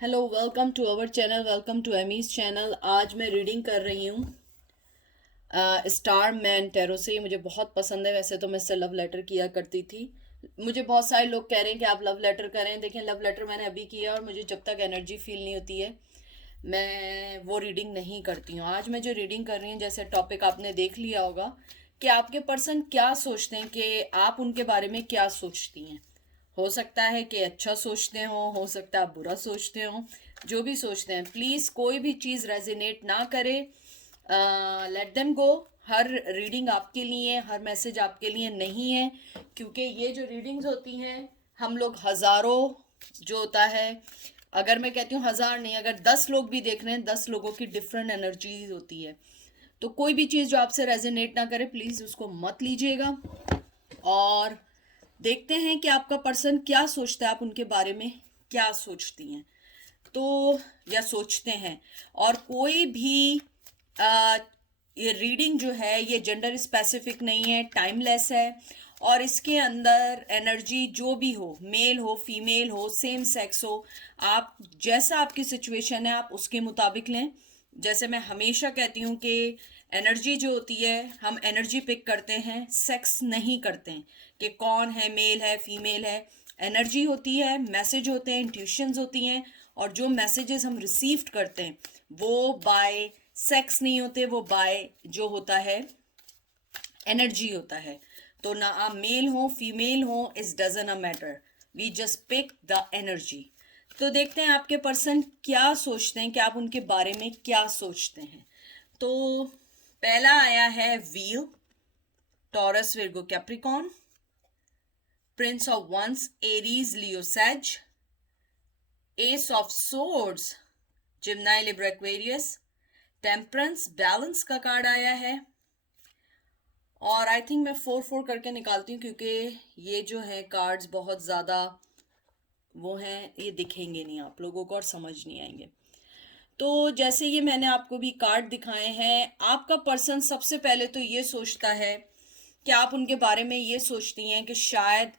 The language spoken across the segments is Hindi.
Hello, welcome to our channel, welcome to Amy's channel. आज मैं रीडिंग कर रही हूँ स्टार मैन टैरो से। ये मुझे बहुत पसंद है। वैसे तो मैं इससे लव लेटर किया करती थी। मुझे बहुत सारे लोग कह रहे हैं कि आप लव लेटर करें। देखें, लव लेटर मैंने अभी किया और मुझे जब तक एनर्जी फील नहीं होती है मैं वो रीडिंग नहीं करती हूँ। आज मैं जो रीडिंग कर रही हूँ, जैसे टॉपिक आपने देख लिया होगा कि आपके पर्सन क्या सोचते हैं, कि आप उनके बारे में क्या सोचती हैं। हो सकता है कि अच्छा सोचते हो सकता है आप बुरा सोचते हो। जो भी सोचते हैं, प्लीज़ कोई भी चीज़ रेजिनेट ना करे, लेट देम गो। हर रीडिंग आपके लिए, हर मैसेज आपके लिए नहीं है, क्योंकि ये जो रीडिंग्स होती हैं, हम लोग हज़ारों जो होता है, अगर मैं कहती हूँ हज़ार नहीं, अगर 10 लोग भी देख रहे हैं, 10 लोगों की डिफरेंट एनर्जीज होती है। तो कोई भी चीज़ जो आपसे रेजोनेट ना करे, प्लीज़ उसको मत लीजिएगा। और देखते हैं कि आपका पर्सन क्या सोचता है, आप उनके बारे में क्या सोचती हैं तो, या सोचते हैं। और कोई भी आ, ये रीडिंग जो है ये जेंडर स्पेसिफिक नहीं है, टाइमलेस है। और इसके अंदर एनर्जी जो भी मेल हो फीमेल हो सेम सेक्स हो, आप जैसा आपकी सिचुएशन है आप उसके मुताबिक लें। जैसे मैं हमेशा कहती हूँ कि एनर्जी जो होती है, हम एनर्जी पिक करते हैं, सेक्स नहीं करते हैं कि कौन है, मेल है फीमेल है। एनर्जी होती है, मैसेज होते हैं, इंट्यूशंस होती हैं। और जो मैसेजेस हम रिसीव्ड करते हैं वो बाय सेक्स नहीं होते, वो बाय जो होता है एनर्जी होता है। तो ना आप मेल हो फीमेल हो, is doesn't a matter, we just pick the energy. तो देखते हैं आपके पर्सन क्या सोचते हैं, कि आप उनके बारे में क्या सोचते हैं। तो पहला आया है wheel, Taurus Virgo Capricorn, prince of wands Aries Leo sage, ace of swords Gemini Libra Aquarius, temperance balance का कार्ड आया है। और आई थिंक मैं 4-4 करके निकालती हूँ, क्योंकि ये जो है कार्ड्स बहुत ज़्यादा वो हैं, ये दिखेंगे नहीं आप लोगों को और समझ नहीं आएंगे। तो जैसे ये मैंने आपको भी कार्ड दिखाए हैं, आपका पर्सन सबसे पहले तो ये सोचता है कि आप उनके बारे में ये सोचती हैं कि शायद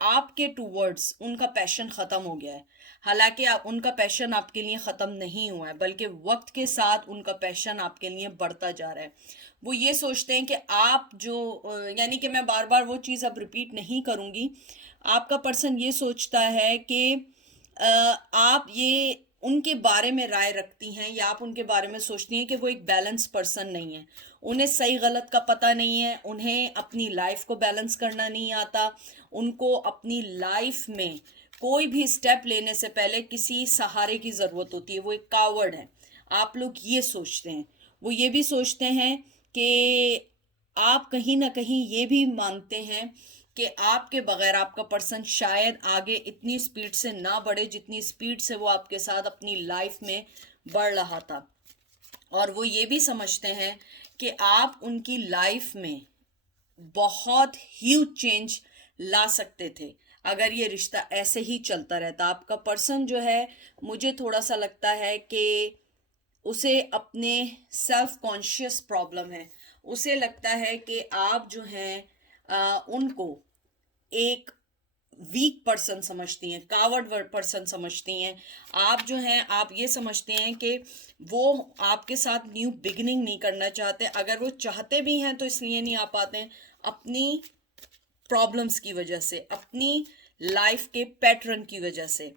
आपके टूवर्ड्स उनका पैशन ख़त्म हो गया है। हालांकि आप उनका पैशन आपके लिए ख़त्म नहीं हुआ है, बल्कि वक्त के साथ उनका पैशन आपके लिए बढ़ता जा रहा है। वो ये सोचते हैं कि आप जो यानी कि मैं बार बार वो चीज़ अब रिपीट नहीं करूँगी। आपका पर्सन ये सोचता है कि आप ये उनके बारे में राय रखती हैं, या आप उनके बारे में सोचती हैं कि वो एक बैलेंस पर्सन नहीं है। उन्हें सही गलत का पता नहीं है, उन्हें अपनी लाइफ को बैलेंस करना नहीं आता। उनको अपनी लाइफ में कोई भी स्टेप लेने से पहले किसी सहारे की ज़रूरत होती है। वो एक कावर्ड है, आप लोग ये सोचते हैं। वो ये भी सोचते हैं कि आप कहीं ना कहीं ये भी मानते हैं कि आपके बगैर आपका पर्सन शायद आगे इतनी स्पीड से ना बढ़े जितनी स्पीड से वो आपके साथ अपनी लाइफ में बढ़ रहा था। और वो ये भी समझते हैं कि आप उनकी लाइफ में बहुत ह्यूज चेंज ला सकते थे अगर ये रिश्ता ऐसे ही चलता रहता। आपका पर्सन जो है, मुझे थोड़ा सा लगता है कि उसे अपने सेल्फ कॉन्शियस प्रॉब्लम है। उसे लगता है कि आप जो हैं उनको एक वीक पर्सन समझती हैं, कावर्ड पर्सन समझती हैं। आप जो हैं, आप ये समझते हैं कि वो आपके साथ न्यू बिगिनिंग नहीं करना चाहते। अगर वो चाहते भी हैं तो इसलिए नहीं आ पाते हैं, अपनी प्रॉब्लम्स की वजह से, अपनी लाइफ के पैटर्न की वजह से।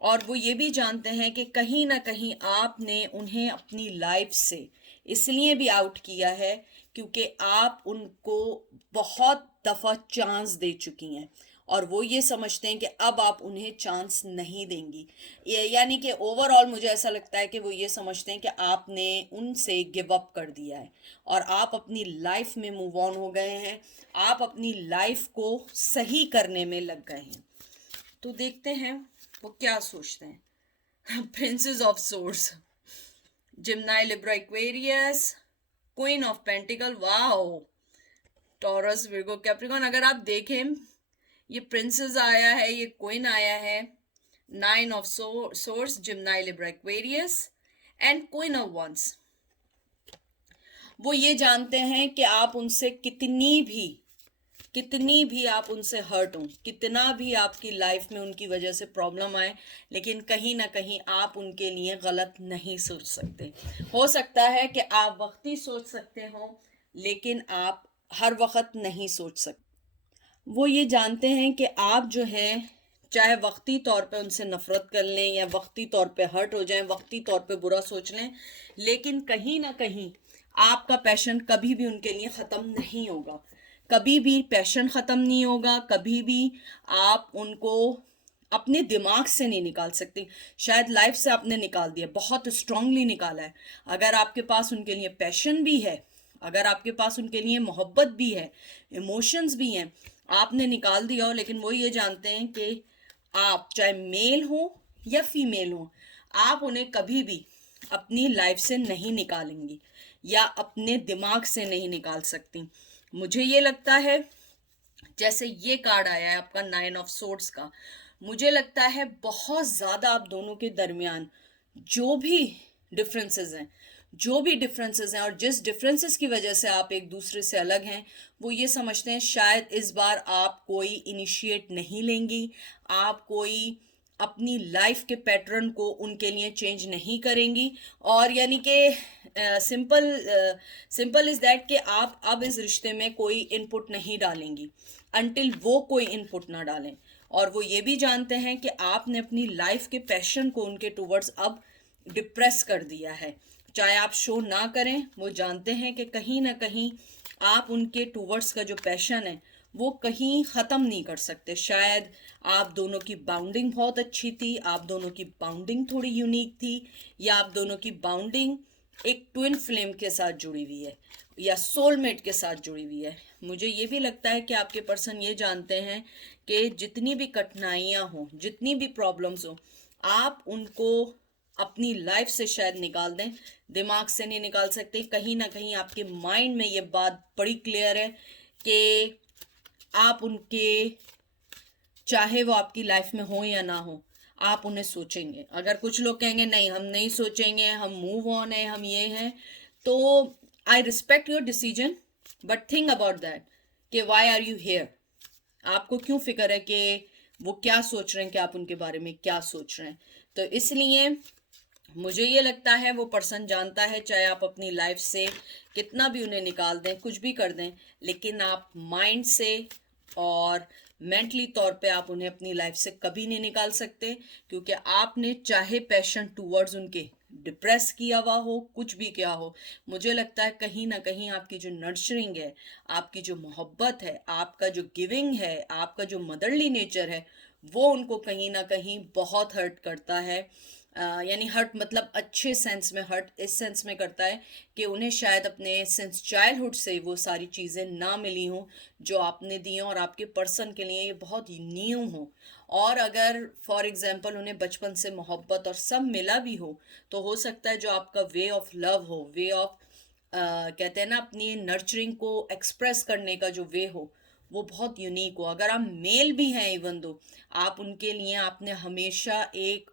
और वो ये भी जानते हैं कि कहीं ना कहीं आपने उन्हें अपनी लाइफ से इसलिए भी आउट किया है क्योंकि आप उनको बहुत दफ़ा चांस दे चुकी हैं, और वो ये समझते हैं कि अब आप उन्हें चांस नहीं देंगी। ये यानी कि ओवरऑल मुझे ऐसा लगता है कि वो ये समझते हैं कि आपने उनसे गिव अप कर दिया है और आप अपनी लाइफ में मूव ऑन हो गए हैं। आप अपनी लाइफ को सही करने में लग गए हैं। तो देखते हैं वो क्या सोचते हैं। Princess of swords, Gemini Libra Aquarius, queen of pentacle, wow, Taurus Virgo Capricorn. अगर आप देखें, ये प्रिंसेस आया है, ये क्वीन आया है, nine of swords, Gemini Libra Aquarius and queen of wands. वो ये जानते हैं कि आप उनसे कितनी भी कितनी भी आप उनसे हर्ट हो, कितना भी आपकी लाइफ में उनकी वजह से प्रॉब्लम आए, लेकिन कहीं ना कहीं आप उनके लिए गलत नहीं सोच सकते। हो सकता है कि आप वक्ती सोच सकते हो, लेकिन आप हर वक्त नहीं सोच सकते। वो ये जानते हैं कि आप जो है, चाहे वक्ती तौर पे उनसे नफरत कर लें या वक्ती तौर पे हर्ट हो जाएं, वक्ती तौर पे बुरा सोच लें, लेकिन कहीं ना कहीं आपका पैशन कभी भी उनके लिए ख़त्म नहीं होगा। कभी भी पैशन ख़त्म नहीं होगा, कभी भी आप उनको अपने दिमाग से नहीं निकाल सकती। शायद लाइफ से आपने निकाल दिया, बहुत स्ट्रांगली निकाला है। अगर आपके पास उनके लिए पैशन भी है, अगर आपके पास उनके लिए मोहब्बत भी है, इमोशंस भी हैं, आपने निकाल दिया हो, लेकिन वो ये जानते हैं कि आप चाहे मेल हो या फीमेल हो, आप उन्हें कभी भी अपनी लाइफ से नहीं निकालेंगी या अपने दिमाग से नहीं निकाल सकती। मुझे ये लगता है, जैसे ये कार्ड आया है आपका 9 ऑफ सोर्ड्स का, मुझे लगता है बहुत ज़्यादा आप दोनों के दरमियान जो भी डिफरेंसेस हैं और जिस डिफरेंसेस की वजह से आप एक दूसरे से अलग हैं, वो ये समझते हैं शायद इस बार आप कोई इनिशिएट नहीं लेंगी, आप कोई अपनी लाइफ के पैटर्न को उनके लिए चेंज नहीं करेंगी। और यानी कि सिंपल इज़ दैट कि आप अब इस रिश्ते में कोई इनपुट नहीं डालेंगी अनटिल वो कोई इनपुट ना डालें। और वो ये भी जानते हैं कि आपने अपनी लाइफ के पैशन को उनके टूवर्ड्स अब डिप्रेस कर दिया है। चाहे आप शो ना करें, वो जानते हैं कि कहीं ना कहीं आप उनके टूवर्ड्स का जो पैशन है वो कहीं ख़त्म नहीं कर सकते। शायद आप दोनों की बाउंडिंग बहुत अच्छी थी, आप दोनों की बाउंडिंग थोड़ी यूनिक थी, या आप दोनों की बाउंडिंग एक ट्विन फ्लेम के साथ जुड़ी हुई है या सोलमेट के साथ जुड़ी हुई है। मुझे ये भी लगता है कि आपके पर्सन ये जानते हैं कि जितनी भी कठिनाइयाँ हों, जितनी भी प्रॉब्लम्स हों, आप उनको अपनी लाइफ से शायद निकाल दें, दिमाग से नहीं निकाल सकते। कहीं ना कहीं आपके माइंड में ये बात बड़ी क्लियर है कि आप उनके, चाहे वो आपकी लाइफ में हो या ना हो, आप उन्हें सोचेंगे। अगर कुछ लोग कहेंगे नहीं हम नहीं सोचेंगे, हम मूव ऑन है, हम ये हैं, तो I respect your decision, but think about that कि वाई आर यू हेयर। आपको क्यों फिक्र है कि वो क्या सोच रहे हैं, कि आप उनके बारे में क्या सोच रहे हैं। तो इसलिए मुझे ये लगता है वो पर्सन जानता है, चाहे आप अपनी लाइफ से कितना भी उन्हें निकाल दें, कुछ भी कर दें, लेकिन आप माइंड से और मेंटली तौर पे आप उन्हें अपनी लाइफ से कभी नहीं निकाल सकते। क्योंकि आपने चाहे पैशन टूवर्ड्स उनके डिप्रेस किया हुआ हो, कुछ भी किया हो, मुझे लगता है कहीं ना कहीं आपकी जो नर्चरिंग है, आपकी जो मोहब्बत है, आपका जो गिविंग है, आपका जो मदरली नेचर है, वो उनको कहीं ना कहीं बहुत हर्ट करता है। यानी हर्ट मतलब अच्छे सेंस में हर्ट इस सेंस में करता है कि उन्हें शायद अपने सिंस चाइल्डहुड से वो सारी चीज़ें ना मिली हों जो आपने दी हों, और आपके पर्सन के लिए ये बहुत न्यू हो। और अगर फॉर एग्जांपल उन्हें बचपन से मोहब्बत और सब मिला भी तो हो सकता है जो आपका वे ऑफ लव हो, वे ऑफ कहते हैं ना अपनी नर्चरिंग को एक्सप्रेस करने का जो वे हो, वो बहुत यूनिक हो। अगर आप मेल भी हैं, इवन दो आप उनके लिए, आपने हमेशा एक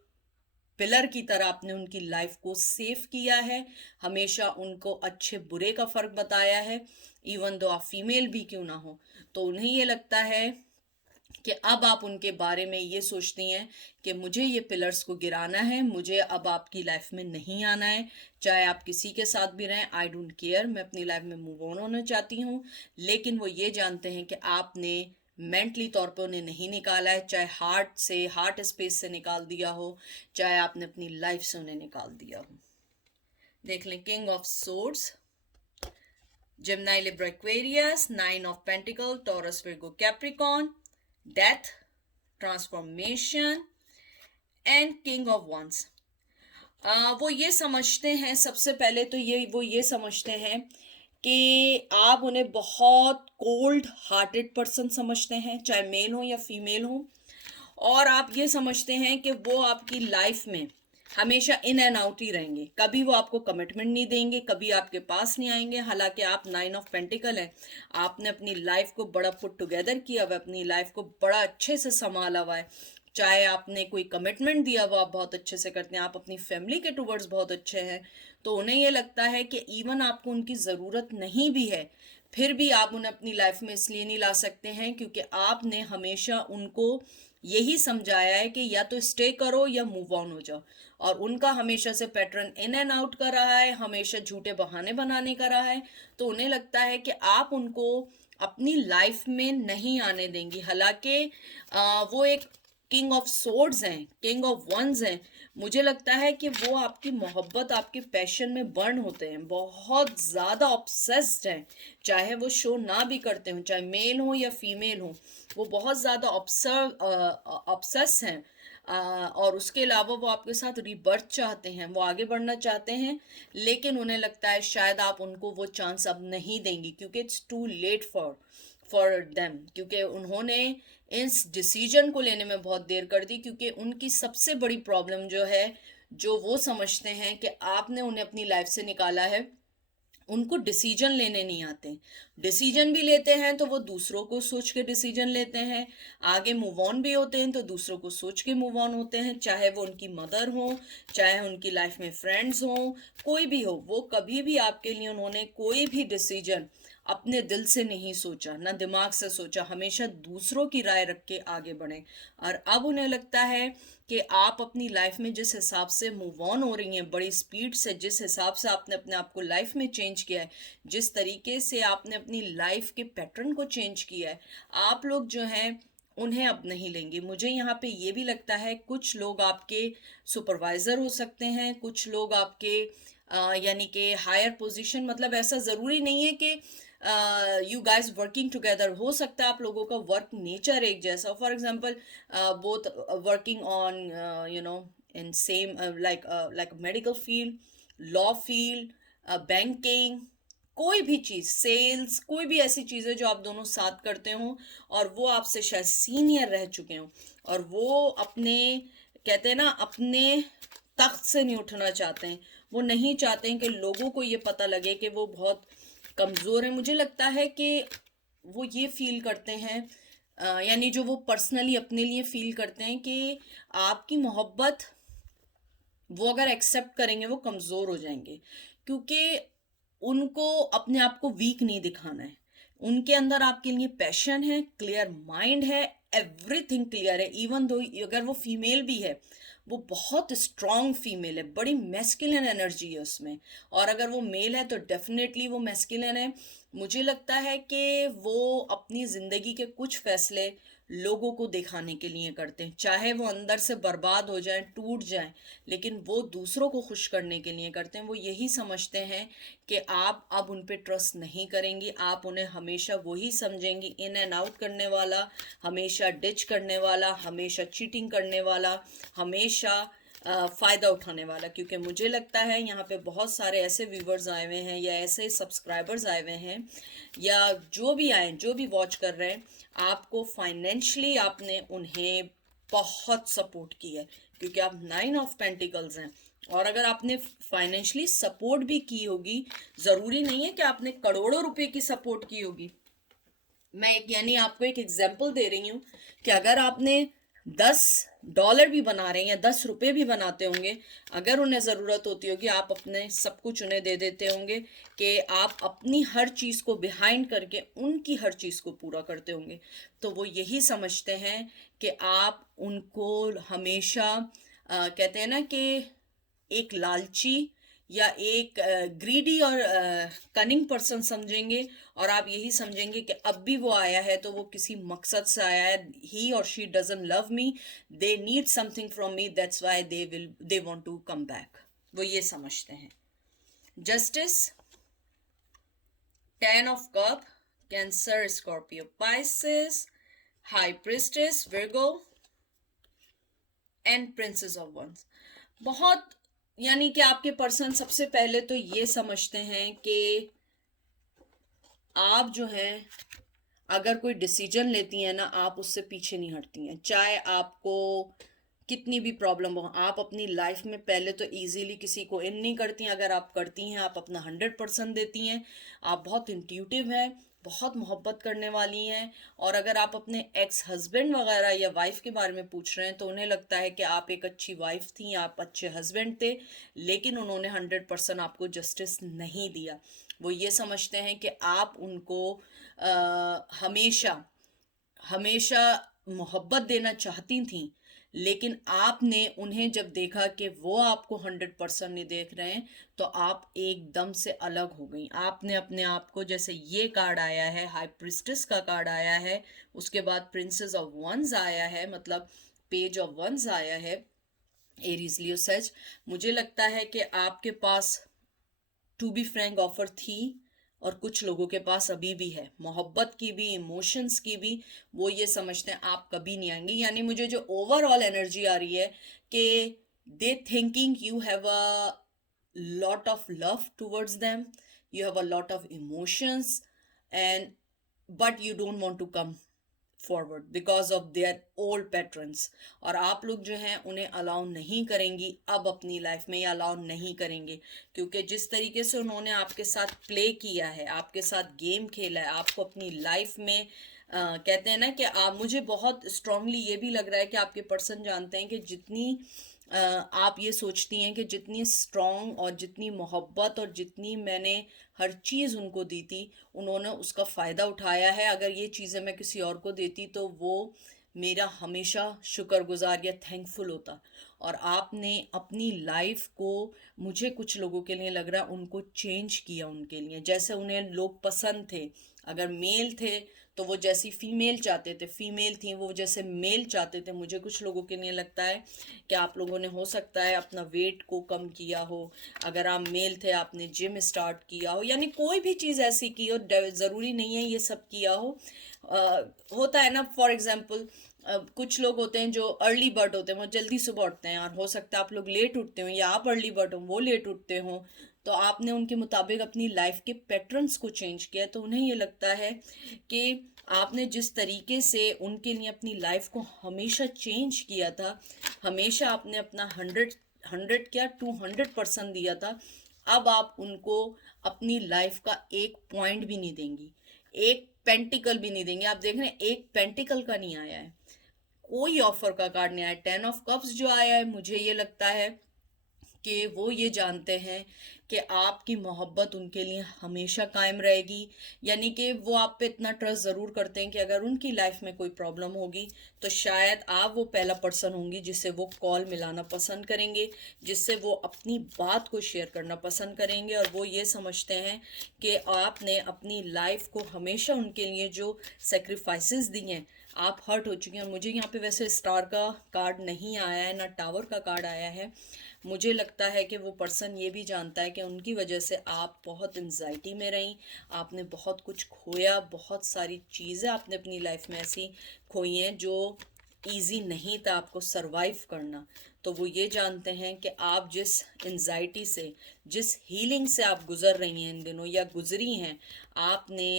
पिलर की तरह आपने उनकी लाइफ को सेव किया है, हमेशा उनको अच्छे बुरे का फर्क बताया है, इवन दो आप फीमेल भी क्यों ना हो। तो उन्हें ये लगता है कि अब आप उनके बारे में ये सोचती हैं कि मुझे ये पिलर्स को गिराना है, मुझे अब आपकी लाइफ में नहीं आना है, चाहे आप किसी के साथ भी रहें, आई डोंट केयर, मैं अपनी लाइफ में मूव ऑन होना चाहती हूँ। लेकिन वो ये जानते हैं कि आपने मेंटली तौर पे उन्हें नहीं निकाला है, चाहे हार्ट से, हार्ट स्पेस से निकाल दिया हो, चाहे आपने अपनी लाइफ से उन्हें निकाल दिया हो। देख लें, king of swords, Gemini, Libra, Aquarius, 9 of Pentacles, Taurus, Virgo, Capricorn, Death, Transformation and king of wands. वो ये समझते हैं, सबसे पहले तो वो ये समझते हैं कि आप उन्हें बहुत कोल्ड हार्टेड पर्सन समझते हैं, चाहे मेल हो या फीमेल हो। और आप ये समझते हैं कि वो आपकी लाइफ में हमेशा इन एंड आउट ही रहेंगे, कभी वो आपको कमिटमेंट नहीं देंगे, कभी आपके पास नहीं आएंगे। हालांकि आप 9 ऑफ पेंटिकल है, आपने अपनी लाइफ को बड़ा पुट टुगेदर किया हुआ है, अपनी लाइफ को बड़ा अच्छे से संभाला हुआ है, चाहे आपने कोई कमिटमेंट दिया वो आप बहुत अच्छे से करते हैं, आप अपनी फैमिली के टुवर्ड्स बहुत अच्छे हैं, तो उन्हें ये लगता है कि इवन आपको उनकी ज़रूरत नहीं भी है, फिर भी आप उन्हें अपनी लाइफ में इसलिए नहीं ला सकते हैं क्योंकि आपने हमेशा उनको यही समझाया है कि या तो स्टे करो या मूव ऑन हो जाओ। और उनका हमेशा से पैटर्न इन एंड आउट का रहा है, हमेशा झूठे बहाने बनाने का रहा है। तो उन्हें लगता है कि आप उनको अपनी लाइफ में नहीं आने देंगी। हालांकि वो एक किंग ऑफ सोर्ड्स हैं, किंग ऑफ वंस हैं। मुझे लगता है कि वो आपकी मोहब्बत, आपके पैशन में बर्न होते हैं, बहुत ज़्यादा ऑब्सेस्ड हैं। चाहे वो शो ना भी करते हो, चाहे मेल हो या फीमेल हो, वो बहुत ज़्यादा ऑब्सेस हैं। और उसके अलावा वो आपके साथ रीबर्थ चाहते हैं, वो आगे बढ़ना चाहते हैं, लेकिन उन्हें लगता है शायद आप उनको वो चांस अब नहीं देंगी क्योंकि it's too late for them, क्योंकि उन्होंने इस डिसीजन को लेने में बहुत देर कर दी। क्योंकि उनकी सबसे बड़ी प्रॉब्लम जो है, जो वो समझते हैं कि आपने उन्हें अपनी लाइफ से निकाला है, उनको डिसीजन लेने नहीं आते। डिसीजन भी लेते हैं तो वो दूसरों को सोच के डिसीजन लेते हैं, आगे मूव ऑन भी होते हैं तो दूसरों को सोच के मूव ऑन होते हैं। चाहे वो उनकी मदर हो, चाहे उनकी लाइफ में फ्रेंड्स हो, कोई भी हो, वो कभी भी आपके लिए उन्होंने कोई भी डिसीजन अपने दिल से नहीं सोचा, ना दिमाग से सोचा, हमेशा दूसरों की राय रख के आगे बढ़े। और अब उन्हें लगता है कि आप अपनी लाइफ में जिस हिसाब से मूव ऑन हो रही हैं, बड़ी स्पीड से, जिस हिसाब से आपने अपने आप को लाइफ में चेंज किया है, जिस तरीके से आपने अपनी लाइफ के पैटर्न को चेंज किया है, आप लोग जो हैं उन्हें अब नहीं लेंगे। मुझे यहाँ पे ये भी लगता है कुछ लोग आपके सुपरवाइजर हो सकते हैं, कुछ लोग आपके यानी कि हायर पोजीशन, मतलब ऐसा ज़रूरी नहीं है कि यू गाइज वर्किंग टुगेदर। हो सकता है आप लोगों का वर्क नेचर एक जैसा, for example both working on you know in same like medical field, law field, banking, कोई भी चीज़, सेल्स, कोई भी ऐसी चीज़ है जो आप दोनों साथ करते हो और वो आपसे शायद सीनियर रह चुके हो और वो अपने, कहते हैं ना, अपने तख्त से नहीं उठना चाहते हैं। वो नहीं चाहते हैं कि लोगों को ये पता लगे कि वो बहुत कमज़ोर है। मुझे लगता है कि वो ये फील करते हैं, यानी जो वो पर्सनली अपने लिए फील करते हैं कि आपकी मोहब्बत वो अगर एक्सेप्ट करेंगे वो कमज़ोर हो जाएंगे, क्योंकि उनको अपने आप को वीक नहीं दिखाना है। उनके अंदर आपके लिए पैशन है, क्लियर माइंड है, एवरीथिंग क्लियर है। इवन दो अगर वो फीमेल भी है, वो बहुत स्ट्रॉन्ग फीमेल है, बड़ी मैस्कुलिन एनर्जी है उसमें। और अगर वो मेल है तो डेफिनेटली वो मैस्कुलिन है। मुझे लगता है कि वो अपनी ज़िंदगी के कुछ फैसले लोगों को दिखाने के लिए करते हैं, चाहे वो अंदर से बर्बाद हो जाएं, टूट जाएं, लेकिन वो दूसरों को खुश करने के लिए करते हैं। वो यही समझते हैं कि आप अब उन पे ट्रस्ट नहीं करेंगी, आप उन्हें हमेशा वही समझेंगी, इन एंड आउट करने वाला, हमेशा डिच करने वाला, हमेशा चीटिंग करने वाला, हमेशा फ़ायदा उठाने वाला। क्योंकि मुझे लगता है यहाँ पे बहुत सारे ऐसे व्यूवर्स आए हुए हैं या ऐसे सब्सक्राइबर्स आए हुए हैं या जो भी आए, जो भी वॉच कर रहे हैं, आपको फाइनेंशली आपने उन्हें बहुत सपोर्ट किया है, क्योंकि आप 9 ऑफ पेंटिकल्स हैं। और अगर आपने फाइनेंशली सपोर्ट भी की होगी, ज़रूरी नहीं है कि आपने करोड़ों रुपए की सपोर्ट की होगी। मैं एक, यानी आपको एक एग्जांपल दे रही हूँ कि अगर आपने $10 भी बना रहे हैं या $10 भी बनाते होंगे, अगर उन्हें ज़रूरत होती होगी, आप अपने सब कुछ उन्हें दे देते होंगे कि आप अपनी हर चीज़ को बिहाइंड करके उनकी हर चीज़ को पूरा करते होंगे। तो वो यही समझते हैं कि आप उनको हमेशा कहते हैं ना कि एक लालची या एक ग्रीडी और कनिंग पर्सन समझेंगे, और आप यही समझेंगे कि अब भी वो आया है तो वो किसी मकसद से आया है। ही और she doesn't love me, they need something from me, that's why they want to come back. वो ये समझते हैं। Justice, 10 of cups, Cancer, Scorpio, Pisces, high priestess, Virgo and princess of wands. बहुत, यानी कि आपके पर्सन सबसे पहले तो ये समझते हैं कि आप जो हैं, अगर कोई डिसीजन लेती हैं ना, आप उससे पीछे नहीं हटती हैं, चाहे आपको कितनी भी प्रॉब्लम हो। आप अपनी लाइफ में पहले तो इजीली किसी को इन नहीं करती हैं, अगर आप करती हैं आप अपना 100% देती हैं। आप बहुत इंट्यूटिव हैं, बहुत मोहब्बत करने वाली हैं। और अगर आप अपने एक्स हस्बैंड वगैरह या वाइफ के बारे में पूछ रहे हैं तो उन्हें लगता है कि आप एक अच्छी वाइफ थी, आप अच्छे हस्बैंड थे, लेकिन उन्होंने 100% आपको जस्टिस नहीं दिया। वो ये समझते हैं कि आप उनको हमेशा हमेशा मोहब्बत देना चाहती थी, लेकिन आपने उन्हें जब देखा कि वो आपको 100% नहीं देख रहे हैं, तो आप एकदम से अलग हो गई। आपने अपने आप को, जैसे ये कार्ड आया है, हाई प्रिस्टेस का कार्ड आया है, उसके बाद प्रिंसेस ऑफ वंस आया है, मतलब पेज ऑफ वंस आया है, एरीज लियो सच। मुझे लगता है कि आपके पास टू बी फ्रैंक ऑफर थी, और कुछ लोगों के पास अभी भी है, मोहब्बत की भी, इमोशंस की भी। वो ये समझते हैं आप कभी नहीं आएंगी। यानी मुझे जो ओवरऑल एनर्जी आ रही है कि दे thinking you have a lot of love towards them, you have a lot of emotions, and but you don't want to come forward because of their old patterns. और आप लोग जो हैं उन्हें अलाउ नहीं करेंगी अब अपनी लाइफ में, या अलाउ नहीं करेंगे, क्योंकि जिस तरीके से उन्होंने आपके साथ प्ले किया है, आपके साथ गेम खेला है, आपको अपनी लाइफ में कहते हैं ना कि आप, मुझे बहुत स्ट्रांगली ये भी लग रहा है कि आपके पर्सन जानते हैं कि जितनी आप ये सोचती हैं कि जितनी स्ट्रॉन्ग और जितनी मोहब्बत और जितनी मैंने हर चीज़ उनको दी थी, उन्होंने उसका फ़ायदा उठाया है। अगर ये चीज़ें मैं किसी और को देती तो वो मेरा हमेशा शुक्रगुजार या थैंकफुल होता। और आपने अपनी लाइफ को, मुझे कुछ लोगों के लिए लग रहा है, उनको चेंज किया उनके लिए। जैसे उन्हें लोग पसंद थे, अगर मेल थे तो वो जैसी फीमेल चाहते थे, फीमेल थी वो जैसे मेल चाहते थे। मुझे कुछ लोगों के लिए लगता है कि आप लोगों ने, हो सकता है, अपना वेट को कम किया हो। अगर आप मेल थे, आपने जिम स्टार्ट किया हो, यानी कोई भी चीज़ ऐसी की हो, ज़रूरी नहीं है ये सब किया हो। होता है ना, फॉर एग्जांपल कुछ लोग होते हैं जो अर्ली बर्ड होते हैं, वो जल्दी सुबह उठते हैं, और हो सकता है आप लोग लेट उठते हो, या आप अर्ली बर्ड हो वो लेट उठते हो। तो आपने उनके मुताबिक अपनी लाइफ के पैटर्न्स को चेंज किया, तो उन्हें ये लगता है कि आपने जिस तरीके से उनके लिए अपनी लाइफ को हमेशा चेंज किया था, हमेशा आपने अपना 100 क्या 200% दिया था, अब आप उनको अपनी लाइफ का एक पॉइंट भी नहीं देंगी, एक पेंटिकल भी नहीं देंगे। आप देख रहे हैं एक पेंटिकल का नहीं आया है, कोई ऑफर का कार्ड नहीं आया। 10 ऑफ कप्स जो आया है, मुझे ये लगता है कि वो ये जानते हैं कि आपकी मोहब्बत उनके लिए हमेशा कायम रहेगी। यानी कि वो आप पे इतना ट्रस्ट ज़रूर करते हैं कि अगर उनकी लाइफ में कोई प्रॉब्लम होगी तो शायद आप वो पहला पर्सन होंगी जिससे वो कॉल मिलाना पसंद करेंगे, जिससे वो अपनी बात को शेयर करना पसंद करेंगे। और वो ये समझते हैं कि आपने अपनी लाइफ को हमेशा उनके लिए जो सेक्रीफाइसेस दी हैं, आप हर्ट हो चुके हैं। मुझे यहाँ पे वैसे स्टार का कार्ड नहीं आया है, ना टावर का कार्ड आया है। मुझे लगता है कि वो पर्सन ये भी जानता है कि उनकी वजह से आप बहुत एंजाइटी में रहीं, आपने बहुत कुछ खोया, बहुत सारी चीज़ें आपने अपनी लाइफ में ऐसी खोई हैं जो इजी नहीं था आपको सरवाइव करना। तो वो ये जानते हैं कि आप जिस एंजाइटी से, जिस हीलिंग से आप गुजर रही हैं इन दिनों, या गुजरी हैं, आपने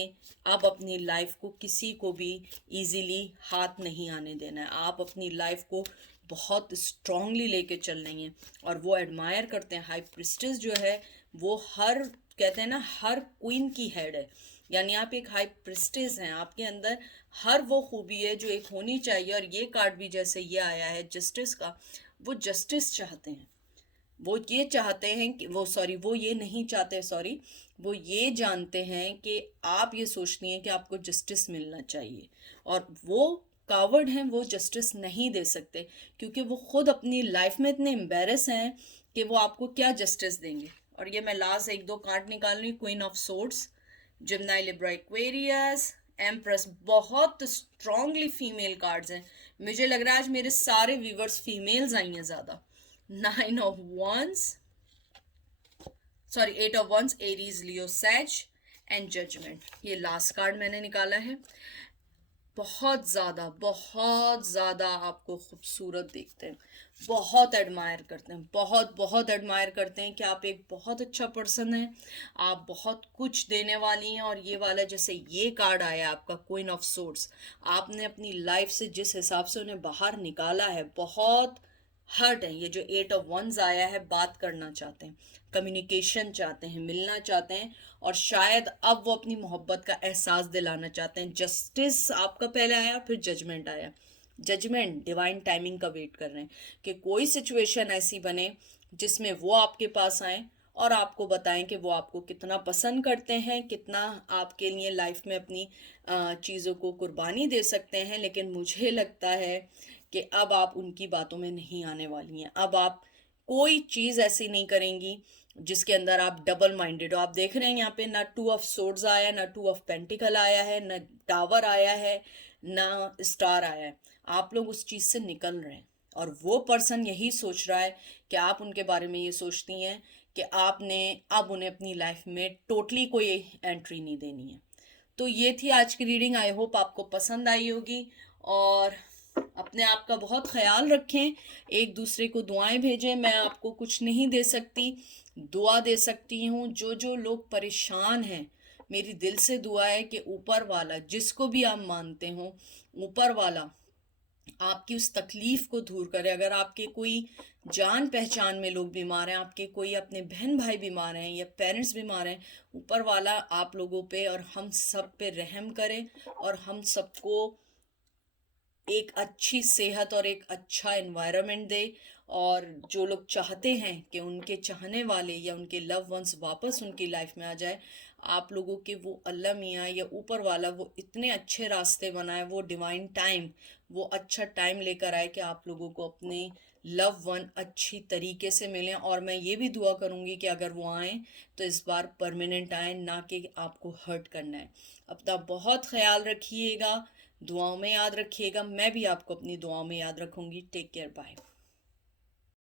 अब अपनी लाइफ को किसी को भी इजीली हाथ नहीं आने देना है। आप अपनी लाइफ को बहुत स्ट्रांगली लेके चल रही हैं, और वो एडमायर करते हैं। हाई प्रिस्टेस जो है वो हर, कहते हैं ना, हर क्वीन की हेड है। यानी आप एक हाई प्रिस्टेस हैं, आपके अंदर हर वो खूबी है जो एक होनी चाहिए। और ये कार्ड भी जैसे ये आया है जस्टिस का, वो जस्टिस चाहते हैं। वो ये चाहते हैं कि वो ये नहीं चाहते, वो ये जानते हैं कि आप ये सोचती हैं कि आपको जस्टिस मिलना चाहिए, और वो कावर्ड हैं, वो जस्टिस नहीं दे सकते, क्योंकि वो खुद अपनी लाइफ में इतने एम्बेरस हैं कि वो आपको क्या जस्टिस देंगे। और ये मैं लास्ट एक दो कार्ड निकाल रही हूँ। Queen of swords, Gemini, Libra, Aquarius, empress, बहुत स्ट्रांगली फीमेल कार्ड्स हैं। मुझे लग रहा है आज मेरे सारे व्यूवर्स फीमेल्स आई हैं ज़्यादा। 9 of wands, sorry 8 of wands, Aries, Leo, sage and judgement. ये लास्ट कार्ड मैंने निकाला है। बहुत ज़्यादा आपको खूबसूरत देखते हैं, बहुत एडमायर करते हैं, बहुत एडमायर करते हैं कि आप एक बहुत अच्छा पर्सन हैं, आप बहुत कुछ देने वाली हैं। और ये वाला, जैसे ये कार्ड आया आपका क्वीन ऑफ सोर्ड्स, आपने अपनी लाइफ से जिस हिसाब से उन्हें बाहर निकाला है, बहुत हर्ट हैं। ये जो 8 of Wands आया है, बात करना चाहते हैं, कम्युनिकेशन चाहते हैं, मिलना चाहते हैं, और शायद अब वो अपनी मोहब्बत का एहसास दिलाना चाहते हैं। जस्टिस आपका पहले आया, फिर जजमेंट आया। जजमेंट डिवाइन टाइमिंग का वेट कर रहे हैं कि कोई सिचुएशन ऐसी बने जिसमें वो आपके पास आए और आपको बताएं कि वो आपको कितना पसंद करते हैं, कितना आपके लिए लाइफ में अपनी चीज़ों को कुर्बानी दे सकते हैं। लेकिन मुझे लगता है कि अब आप उनकी बातों में नहीं आने वाली हैं। अब आप कोई चीज़ ऐसी नहीं करेंगी जिसके अंदर आप डबल माइंडेड हो। आप देख रहे हैं यहाँ पे ना 2 of Swords आया, ना 2 of Pentacle आया है, ना टावर आया है, ना स्टार आया है। आप लोग उस चीज़ से निकल रहे हैं, और वो पर्सन यही सोच रहा है कि आप उनके बारे में ये सोचती हैं कि आपने अब उन्हें अपनी लाइफ में टोटली कोई एंट्री नहीं देनी है। तो ये थी आज की रीडिंग। आई होप आपको पसंद आई होगी, और अपने आप का बहुत ख्याल रखें, एक दूसरे को दुआएं भेजें। मैं आपको कुछ नहीं दे सकती, दुआ दे सकती हूँ। जो जो लोग परेशान हैं, मेरी दिल से दुआ है कि ऊपर वाला, जिसको भी आप मानते हो, ऊपर वाला आपकी उस तकलीफ को दूर करे। अगर आपके कोई जान पहचान में लोग बीमार हैं, आपके कोई अपने बहन भाई बीमार हैं या पेरेंट्स बीमार हैं, ऊपर वाला आप लोगों पे और हम सब पे रहम करे, और हम सबको एक अच्छी सेहत और एक अच्छा एनवायरनमेंट दे। और जो लोग चाहते हैं कि उनके चाहने वाले या उनके लव वंस वापस उनकी लाइफ में आ जाए, आप लोगों के वो अल्लाह मियाँ या ऊपर वाला वो इतने अच्छे रास्ते बनाए, वो डिवाइन टाइम, वो अच्छा टाइम लेकर आए कि आप लोगों को अपने लव वन अच्छी तरीके से मिलें। और मैं ये भी दुआ करूँगी कि अगर वो आएँ तो इस बार परमानेंट आए, ना कि आपको हर्ट करना है। अपना बहुत ख्याल रखिएगा, दुआओं में याद रखिएगा। मैं भी आपको अपनी दुआओं में याद रखूंगी। Take care, bye.